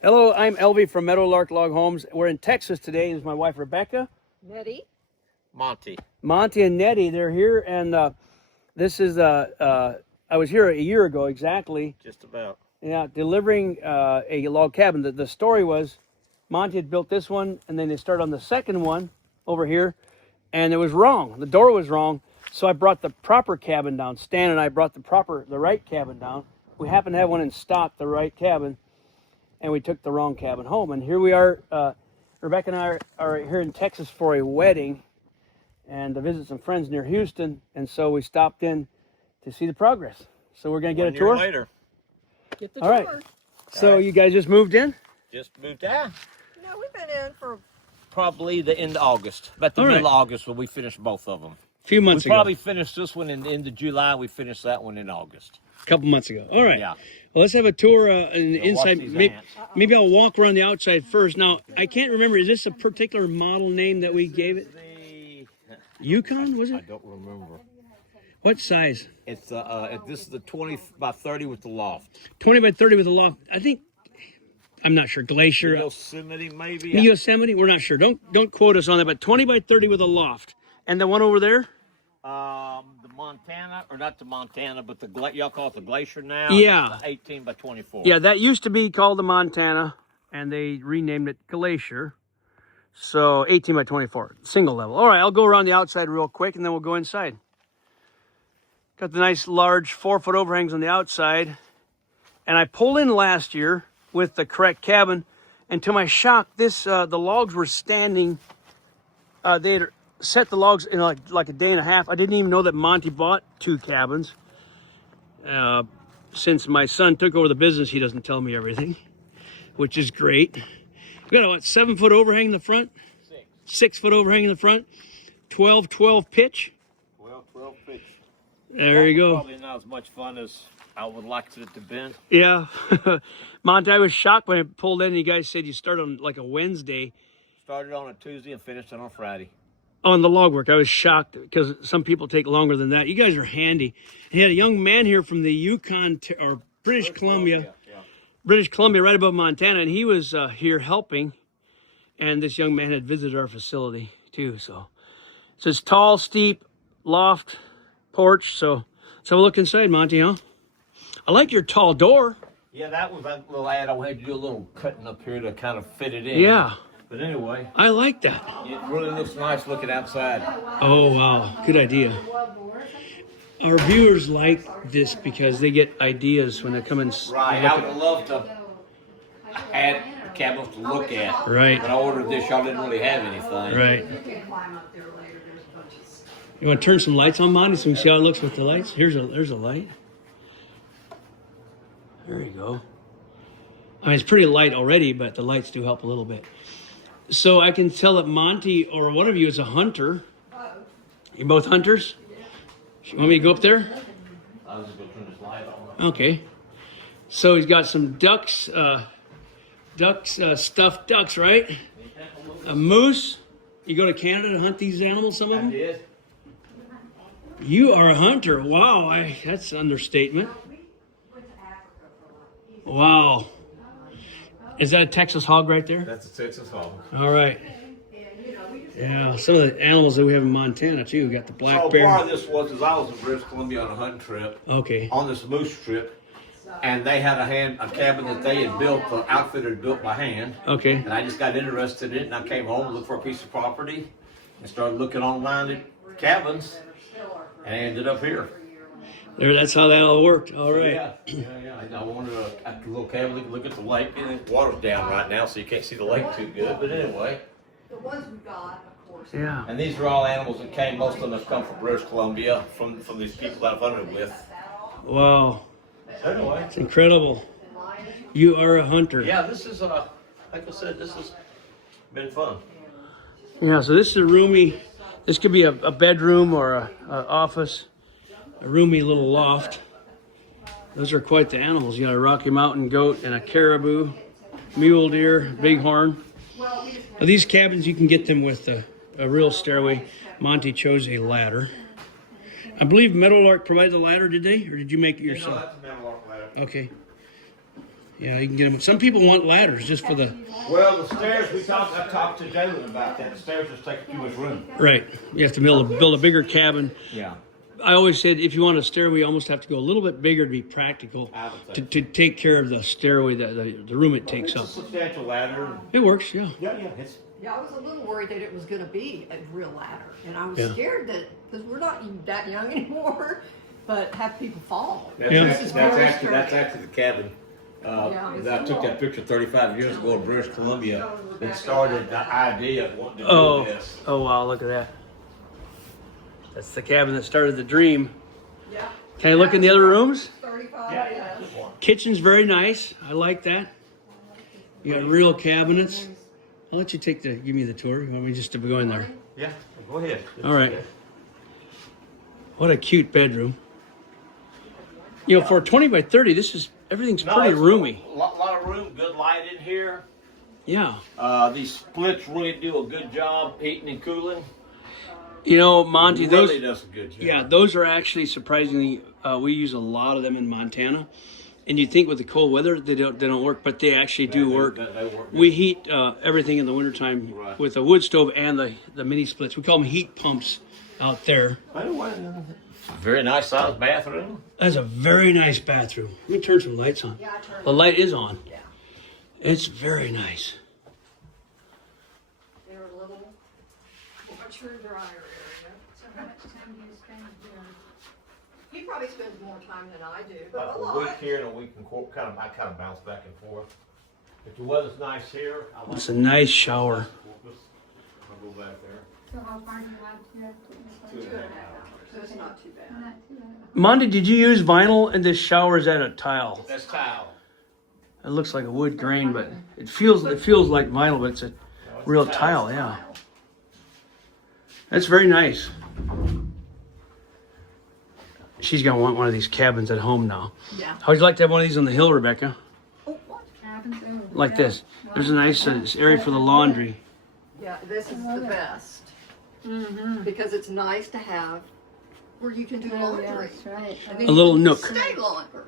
Hello, I'm Elvie from Meadowlark Log Homes. We're in Texas today. This is my wife, Rebekah. Nettie. Monty and Nettie, they're here. And this is, I was here a year ago exactly. Just about. Yeah, delivering a log cabin. The story was Monty had built this one, and then they started on the second one over here, and it was wrong. The door was wrong. So I brought the proper cabin down. Stan and I brought the right cabin down. We happened to have one in stock, the right cabin, and we took the wrong cabin home. And here we are. Rebekah and I are here in Texas for a wedding and to visit some friends near Houston. And so we stopped in to see the progress. So we're going to get a tour. Later. Get the All right. tour. So you guys just moved in? Just moved out. No, we've been in for Probably the end of August. About the All middle right. of August when we finished both of them. A few months We ago. probably finished this one in the end of July. We finished that one in August. A couple months ago. All right. Yeah. Well, let's have a tour Watch inside. these Maybe, ants. maybe I'll walk around the outside first. Now, I can't remember. Is this a particular model name that we gave it? Yukon, was I it? don't remember. What size? It's this is the 20 by 30 with the loft. 20 by 30 with a loft. I think, I'm not sure. Glacier. Yosemite maybe. Yosemite? We're not sure. Don't quote us on that, but 20 by 30 with a loft. And the one over there? The Montana, or not the Montana, but y'all call it the Glacier now. Yeah. It's the 18 by 24. Yeah, that used to be called the Montana, and they renamed it Glacier. So 18 by 24, single level. All right, I'll go around the outside real quick, and then we'll go inside. Got the nice large 4-foot overhangs on the outside. And I pulled in last year with the correct cabin, and to my shock, the logs were standing. They had set the logs in like a day and a half. I didn't even know that Monty bought 2 cabins. Since my son took over the business, he doesn't tell me everything, which is great. We got a 7-foot overhang in the front, 6-foot overhang in the front, 12 pitch. 12 pitch. There you go. Probably not as much fun as I would like it to be. Yeah. Monty, I was shocked when I pulled in and you guys said you start on like a Wednesday. Started on a Tuesday and finished on a Friday. On the log work. I was shocked because some people take longer than that. You guys are handy. He had a young man here from the Yukon or British Columbia. Yeah. British Columbia, right above Montana, and he was here helping. And this young man had visited our facility too. So it says tall, steep loft porch. So we'll look inside, Monty, huh? I like your tall door. Yeah, that was that little ad. I had to do a little cutting up here to kind of fit it in. Yeah, But anyway, I like that. it really looks nice looking outside. Oh, wow. Good idea. Our viewers like this because they get ideas when they come in. Right. I would love to add cabinets to look at. Right. When I ordered this, y'all didn't really have anything. Right. You want to turn some lights on, Monty, so we can see how it looks with the lights? There's a light. There you go. I mean, it's pretty light already, but the lights do help a little bit. So I can tell that Monty or one of you is a hunter. You're both hunters? You want me to go up there? I was just going to turn this light on. Okay. So he's got some ducks, stuffed ducks, right? A moose. You go to Canada to hunt these animals, some of I them? did. You are a hunter. Wow, that's an understatement. Wow. Is that a Texas hog right there? That's a Texas hog. All right. Yeah, some of the animals that we have in Montana too. We got the black So bear. part of this was I was in British Columbia on a hunting trip. Okay. On this moose trip, and they had a cabin that they had built, the outfitter had built by hand. Okay. And I just got interested in it, and I came home and looked for a piece of property, and started looking online at cabins, and I ended up here. There. That's how that all worked. All right. Yeah. I wanted a little cabin. Look at the lake, and the water's down right now, so you can't see the lake too good. But anyway. the ones we got, of course. Yeah. And these are all animals that came. Most of them have come from British Columbia, from these people that I've hunted with. Wow. Anyway. It's incredible. You are a hunter. Yeah, this is like I said, this has been fun. Yeah. So this is a roomy. This could be a bedroom or a office. A roomy little loft. Those are quite the animals. You got a Rocky Mountain goat and a caribou, mule deer, bighorn. Now, these cabins, you can get them with a real stairway. Monty chose a ladder. I believe Meadowlark provided the ladder, did they? Or did you make it yourself? No, that's a Meadowlark ladder. Okay. Yeah, you can get them. Some people want ladders just for the. Well, the stairs, I talked to Jalen about that. The stairs just take too much room. Right. You have to build a bigger cabin. Yeah. I always said if you want a stairway, you almost have to go a little bit bigger to be practical to take care of the stairway, the room it takes It's up. a substantial ladder. It works, yeah. Yeah. Yeah, I was a little worried that it was going to be a real ladder, and I was Yeah. scared that because we're not even that young anymore, but have people fall. That's, Yeah. that's actually the cabin. I took that picture 35 years ago in British Columbia. It started the idea of wanting to do this. Oh wow, look at that. That's the cabin that started the dream. Yeah. Can I look in the other rooms? 35. Yeah. Kitchen's very nice. I like that. You got real cabinets. I'll let you give me the tour. You want me just to go in there? Yeah, go ahead. All right. What a cute bedroom. You know, for a 20 by 30, everything's pretty roomy. A lot of room, good light in here. Yeah. These splits really do a good job heating and cooling. You know, Monty, those really does a good job. Yeah, those are actually surprisingly. We use a lot of them in Montana, and you'd think with the cold weather they don't work, but they actually do work. They work good. We heat everything in the wintertime with a wood stove and the mini splits. We call them heat pumps out there. Very nice sized bathroom. That's a very nice bathroom. Let me turn some lights on. Yeah, I turned The light is on. Yeah. It's very nice. They're a little washer and dryer area. So how much time do you spend there? He probably spends more time than I do, but a A week lot. here and a week in court. I kind of bounce back and forth. If the weather's nice here, I like It's a nice shower. I'll go back there. So how far do you have to? 2.5 hours. So it's not too bad. Not too bad. Monty, did you use vinyl in this shower? Or is that a tile? That's tile. It looks like a wood grain, but it feels like vinyl, but it's a real tile. Yeah. That's very nice. She's gonna want one of these cabins at home now. Yeah. How'd you like to have one of these on the hill, Rebekah? Oh, what? Cabins, ooh, Like yeah. this. There's a nice area for the laundry. Yeah, this is the best Mm-hmm. because it's nice to have where you can do Oh, yeah, laundry. that's right. And A then little you can nook. Stay longer.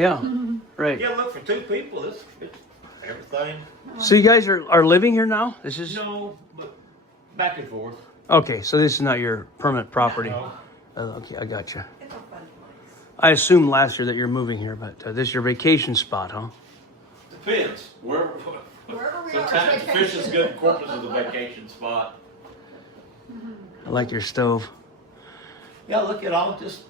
Yeah. Right. Yeah, look, for two people, it's everything. So you guys are living here now? This is No, but back and forth. okay. So this is not your permanent property. No. Okay, I got you. It's a fun place. I assumed last year that you're moving here, but this is your vacation spot, huh? Depends. Wherever we are. Sometimes fishing's good, Corpus is a vacation spot. I like your stove. Yeah, look at all this.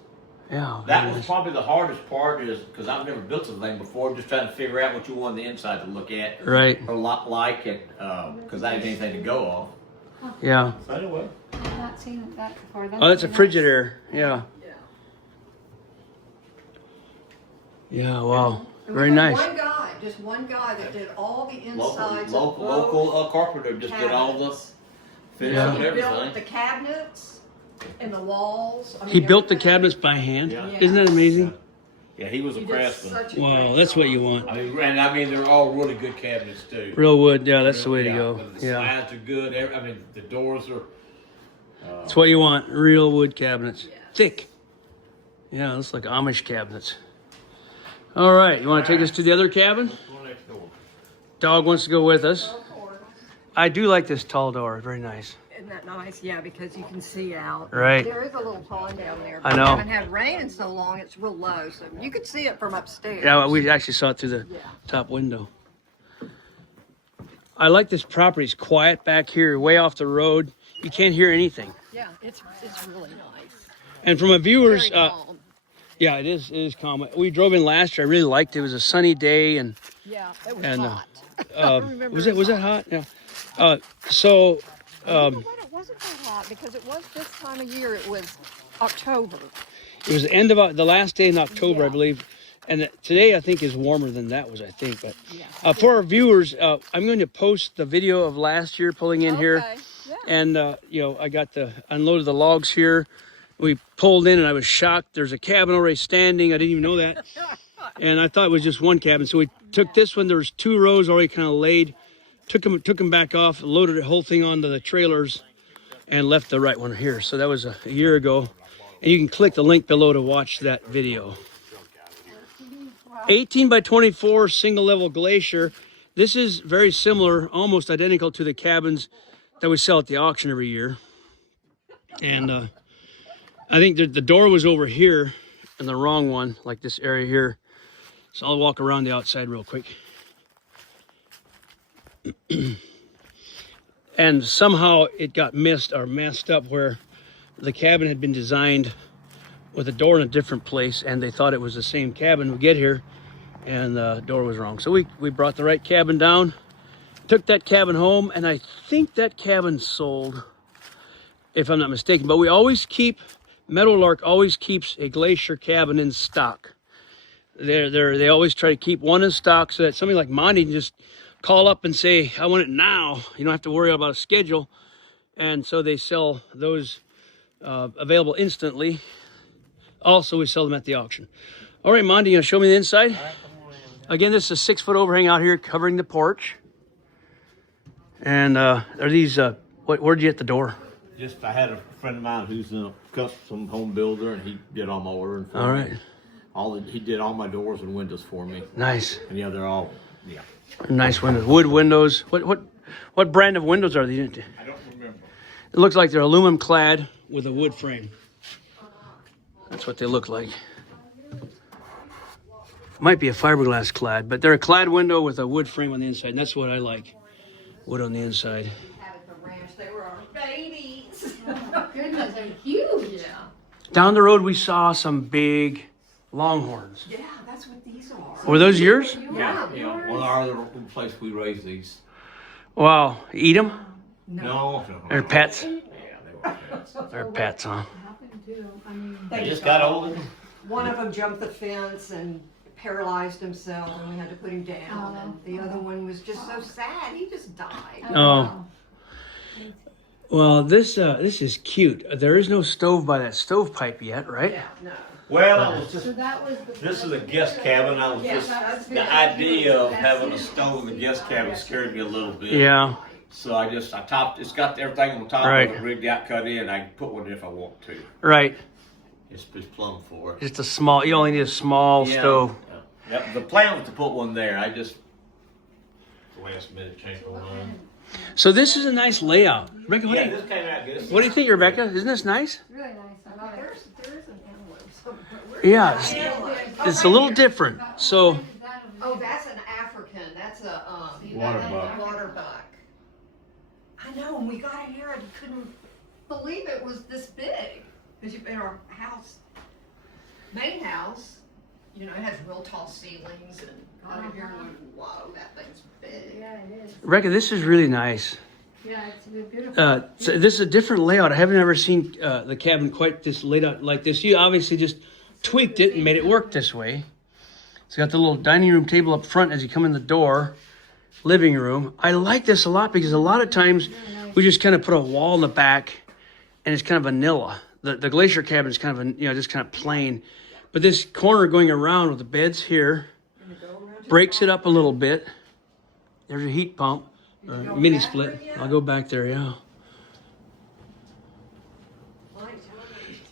Yeah. That very was nice. probably the hardest part is because I've never built a thing before, just trying to figure out what you want the inside to look at. Right. Or like it, because I didn't have anything to go off. Yeah. So anyway. I've not seen that before. Oh, that's a really Frigidaire. Yeah. Yeah. Yeah. Wow. And Very we had nice. just one guy that did all the Local, insides local, of both local carpenter just did all the cabinets. finish Yeah. and He built everything. the cabinets and the walls. I He mean, built the everything. cabinets by hand. Yeah. Isn't that amazing? Yeah, he was a He did craftsman. such a Wow, great that's what job. you want. I mean, they're all really good cabinets too. Real wood. Yeah, that's the way to Yeah, go. The Yeah. slides are good. I mean, the doors are. That's what you want. Real wood cabinets. Yes. Thick. Yeah, looks like Amish cabinets. All right. You want to take us to the other cabin? Go next door. Dog wants to go with us. Of course. I do like this tall door. Very nice. Isn't that nice? Yeah, because you can see out. Right. There is a little pond down there. I know. We haven't had rain in so long, it's real low, so you could see it from upstairs. Yeah, we actually saw it through the Yeah. top window. I like this property. It's quiet back here, way off the road. You can't hear anything. Yeah, it's really nice. And from a viewer's, Very calm. yeah, it is calm. We drove in last year. I really liked it. It was a sunny day, and Yeah, it was and, hot. remember was it it was hot? Yeah. So You know what? It wasn't that hot because it was this time of year. It was October. it was the end of the last day in October, I Yeah. believe. And today I think is warmer than that was, I think. But Yeah. for our viewers, I'm going to post the video of last year pulling in here. Okay. Yeah. And, I got unloaded the logs here. We pulled in and I was shocked. There's a cabin already standing. I didn't even know that. And I thought it was just one cabin. So we took this one. There was 2 rows already kind of laid. Took them back off, loaded the whole thing onto the trailers, and left the right one here. So that was a year ago. And you can click the link below to watch that video. Wow, 18 by 24 single level glacier. This is very similar, almost identical to the cabins that we sell at the auction every year. And I think the door was over here and the wrong one, like this area here. So I'll walk around the outside real quick. And somehow it got missed or messed up where the cabin had been designed with a door in a different place, and they thought it was the same cabin. We get here and the door was wrong. So we brought the right cabin down, took that cabin home, and I think that cabin sold, if I'm not mistaken. But we always keep, Meadowlark always keeps a glacier cabin in stock. They always try to keep one in stock so that somebody like Monty can just call up and say, I want it now. You don't have to worry about a schedule. And so they sell those available instantly. Also, we sell them at the auction. All right, Monty, you gonna show me the inside? Again, this is a 6-foot overhang out here covering the porch. And are these, where'd you get the door? Just, I had a friend of mine who's a custom home builder, and he did all my ordering for me. All right. He did all my doors and windows for me. Nice. And yeah, they're all, yeah. Nice windows, wood windows. What brand of windows are these? I don't remember. It looks like they're aluminum clad with a wood frame. That's what they look like. Might be a fiberglass clad, but they're a clad window with a wood frame on the inside. And that's what I like, wood on the inside. Had at the ranch, they were our babies. Goodness, they're huge. Yeah. Down the road, we saw some big longhorns. Yeah, that's what these are. Were those yours? Yeah. Well, our other place we raised these. Wow, eat them? No. They're pets? Yeah, they were pets. They're pets, huh? Happened to, I mean, They just got old. One of them jumped the fence and paralyzed himself, and we had to put him down. And the other one was just so sad; he just died. Oh. Well, this is cute. There is no stove by that stovepipe yet, right? Yeah, no. Well, I was just, so that was the. this is a guest cabin. I was just, the idea of having a stove in the guest cabin scared me a little bit. Yeah. So it's got everything on the top Right. of it rigged out, cut in. I can put one in if I want to. Right. It's plumb for it. Just a small, you only need a small stove. Yep. The plan was to put one there. I just, last minute changed my mind. So this is a nice layout. Rebekah, Yeah, this came out good. what do you think, Rebekah? Isn't this nice? Really nice, I love it. There is an emblem somewhere. Yeah, it's a little different. So, Oh, that's an African. That's a Water buck. water buck. I know. When we got in here, I couldn't believe it was this big. Because in our house, main house, you know, it has real tall ceilings, and got in here and went, whoa, that thing's big. Yeah, it is. Rebekah, this is really nice. Yeah, it's beautiful. So this is a different layout. I haven't ever seen the cabin quite this laid out like this. You obviously just tweaked it and made it work this way. It's got the little dining room table up front as you come in the door, living room. I like this a lot because a lot of times we just kind of put a wall in the back and it's kind of vanilla. The glacier cabin is kind of, just kind of plain. But this corner going around with the beds here breaks it up a little bit. There's a heat pump, mini split. I'll go back there, yeah.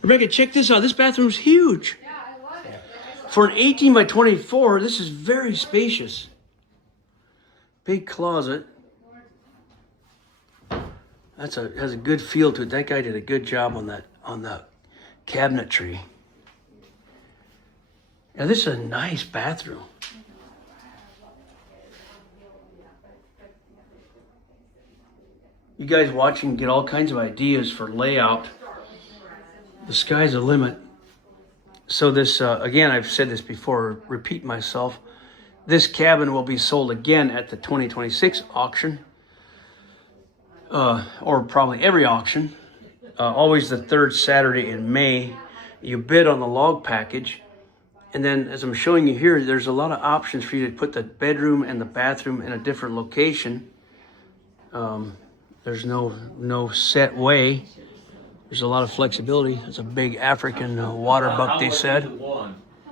Rebekah, check this out. This bathroom's huge. Yeah, I love it. For an 18 by 24, this is very spacious. Big closet. Has a good feel to it. That guy did a good job on the cabinetry. Yeah, this is a nice bathroom. You guys watching get all kinds of ideas for layout. The sky's the limit. So this, again, I've said this before, repeat myself. This cabin will be sold again at the 2026 auction. Or probably every auction. Always the third Saturday in May. You bid on the log package. And then as I'm showing you here, there's a lot of options for you to put the bedroom and the bathroom in a different location. There's no set way. There's a lot of flexibility. It's a big African water buck, they said.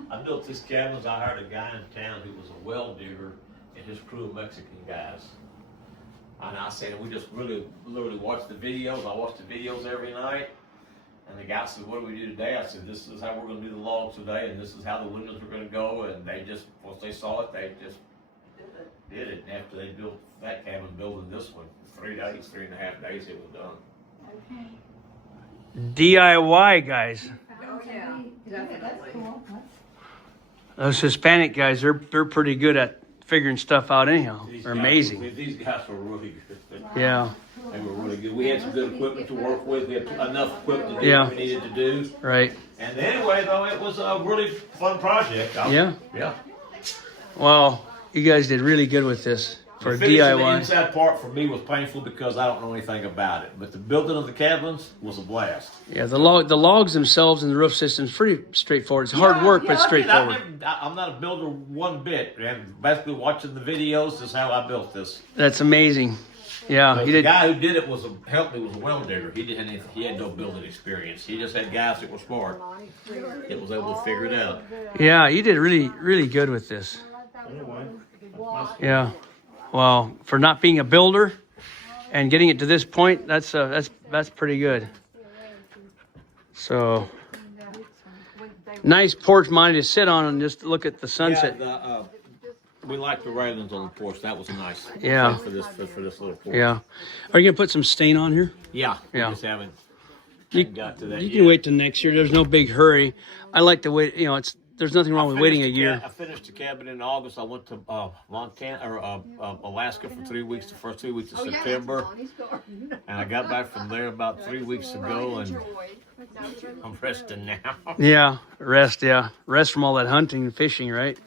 I built this cabin. I hired a guy in town who was a well digger and his crew of Mexican guys. And I said, we just literally watched the videos. I watched the videos every night. And the guy said, what do we do today? I said, this is how we're going to do the logs today, and this is how the windows are going to go. And they just was once they saw it, they just did it. And after they built that cabin, building this one, 3 days, 3.5 days, it was done. DIY guys. Oh, yeah, That's definitely. cool. Those Hispanic guys, they're pretty good at figuring stuff out anyhow. These They're guys- amazing. These guys were really good. Yeah, They were really good. We had some good equipment to work with. We had enough equipment to do Yeah. what we needed to do. right. And anyway, though, it was a really fun project. Yeah. Yeah. Well, you guys did really good with this for The finishing the DIY. inside part for me was painful because I don't know anything about it. But the building of the cabins was a blast. Yeah, the logs themselves and the roof system's pretty straightforward. It's hard work, but Yeah, straightforward. I'm not a builder one bit. And basically watching the videos is how I built this. That's amazing. Yeah, But he the did. guy who did it helped me was a well digger. He didn't. He had no building experience. He just had guys that were smart. It was able to figure it out. Yeah, you did really good with this. Anyway, Yeah. Well, for not being a builder and getting it to this point, that's pretty good. So nice porch, Monty, to sit on and just look at the sunset. Yeah, we liked the railings on the porch. That was nice. Yeah. For this little porch. Yeah. Are you gonna put some stain on here? Yeah. We Yeah. just haven't You, got to that you yet. can wait till next year. There's no big hurry. I like to wait. You know, there's nothing wrong with waiting a year. I finished the cabin in August. I went to Montana or Alaska for 3 weeks. The first 3 weeks of September, and I got back from there about 3 weeks ago, and I'm resting now. Yeah, rest. Yeah, rest from all that hunting and fishing, right?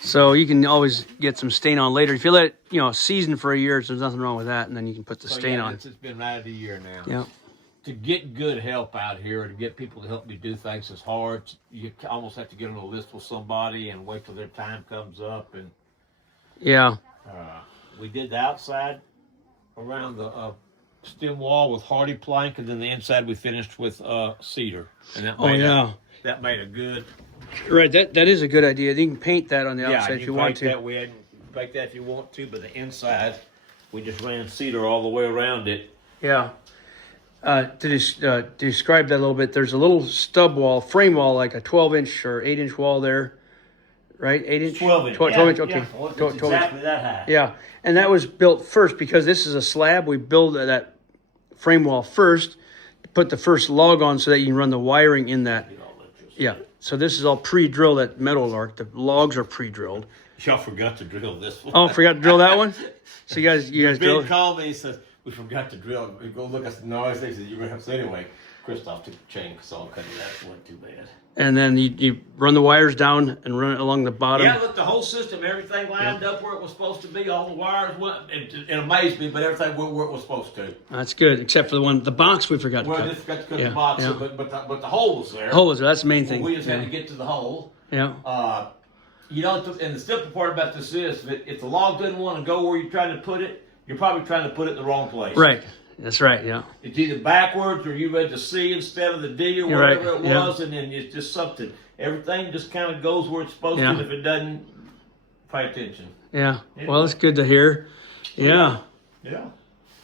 So you can always get some stain on later. If you let it, season for a year, there's nothing wrong with that, and then you can put the So, stain yeah, on. It's been right at a year now. Yeah. To get good help out here, to get people to help me do things is hard. You almost have to get on a list with somebody and wait till their time comes up. And Yeah. we did the outside around the stem wall with hardy plank, and then the inside we finished with cedar. And that Oh made yeah. that made a good. Right. That is a good idea. You can paint that on the outside if you want to. That, we had make that if you want to, but the inside we just ran cedar all the way around it. Yeah. To describe that a little bit, there's a little stub wall, frame wall, like a 12-inch or 8-inch wall there, right? 8-inch? 12-inch. 12-inch, okay. Yeah. Well, it's 12 inch. exactly that high. Yeah, and that was built first because this is a slab. We build that frame wall first, put the first log on so that you can run the wiring in that. Yeah, so this is all pre-drilled at Meadowlark. The logs are pre-drilled. Y'all forgot to drill this one. Oh, forgot to drill that one? So you guys Ben drilled? called me. He says, we forgot to drill. We go look at the noise. They said, you're going to have to. So anyway, Christoph took the chain, so I'll cut it out. It wasn't too bad. And then you run the wires down and run it along the bottom. Yeah, look, the whole system, everything lined up where it was supposed to be. All the wires went. It amazed me, but everything went where it was supposed to. That's good, except for the box we forgot to Well, I cut. just forgot to cut Yeah, the box, yeah. but the hole was there. Holes, that's the main thing. We just had Yeah. to get to the hole. Yeah. And the simple part about this is that if the log doesn't want to go where you're trying to put it, you're probably trying to put it in the wrong place. Right. That's right. Yeah. It's either backwards or you read the C instead of the D or You're whatever right, it yeah. was, and then it's just something. Everything just kind of goes where it's supposed Yeah. to. And if it doesn't, pay attention. Yeah. Well, it's good to hear. Yeah. Yeah.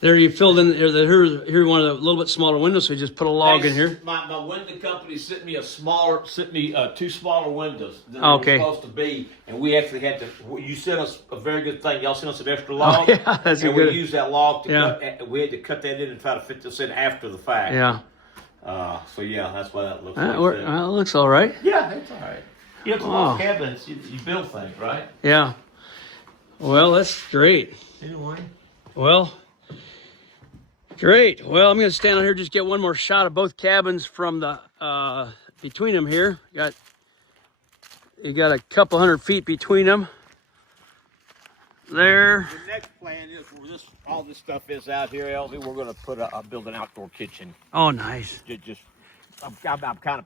There you filled in. Here one of the little bit smaller windows, so you just put a log in here. My window company sent me two smaller windows than Okay. they were supposed to be, and we actually had to. You sent us a very good thing. Y'all sent us an extra Oh log, yeah, that's a and good. we used that log to Yeah. cut. We had to cut that in and try to fit this in after the fact. Yeah. So yeah, that's why that looks That like that. well, it looks all right. Yeah, it's all right. You have to log Oh. cabins. You build things, right? Yeah. Well, that's great. Anyway. Well, great. Well, I'm going to stand on here just get one more shot of both cabins from the between them here. You got a couple 100 feet between them. There. The next plan is where all this stuff is out here, Elvie. We're going to build an outdoor kitchen. Oh, nice. I'm kind of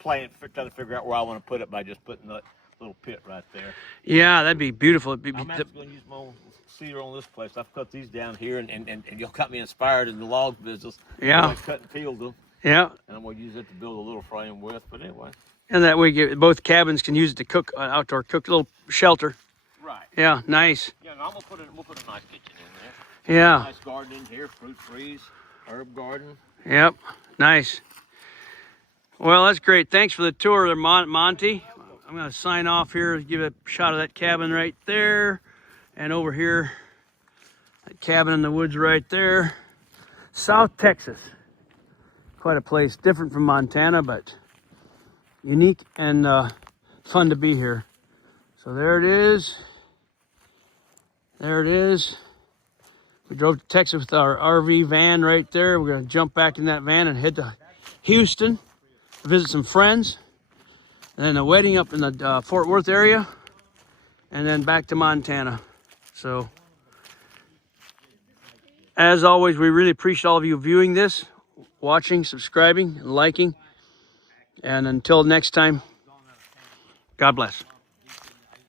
trying to figure out where I want to put it by just putting the little pit right there. Yeah, that'd be beautiful. It'd be, I'm actually going to use my own cedar on this place. I've cut these down here, and you'll got me inspired in the log business. Yeah. I cut and peeled them, yeah. and I'm going to use it to build a little frame with. But anyway. And that way, both cabins can use it to cook, outdoor cook, little shelter. Right. Yeah, nice. Yeah, and we'll put a nice kitchen in there. Yeah. Nice garden in here, fruit trees, herb garden. Yep. Nice. Well, that's great. Thanks for the tour there, Monty. I'm I'm going to sign off here, give a shot of that cabin right there. And over here, that cabin in the woods right there. South Texas. Quite a place, different from Montana, but unique and fun to be here. So there it is. There it is. We drove to Texas with our RV van right there. We're going to jump back in that van and head to Houston, visit some friends. And then a wedding up in the Fort Worth area. And then back to Montana. So, as always, we really appreciate all of you viewing this, watching, subscribing, and liking. And until next time, God bless.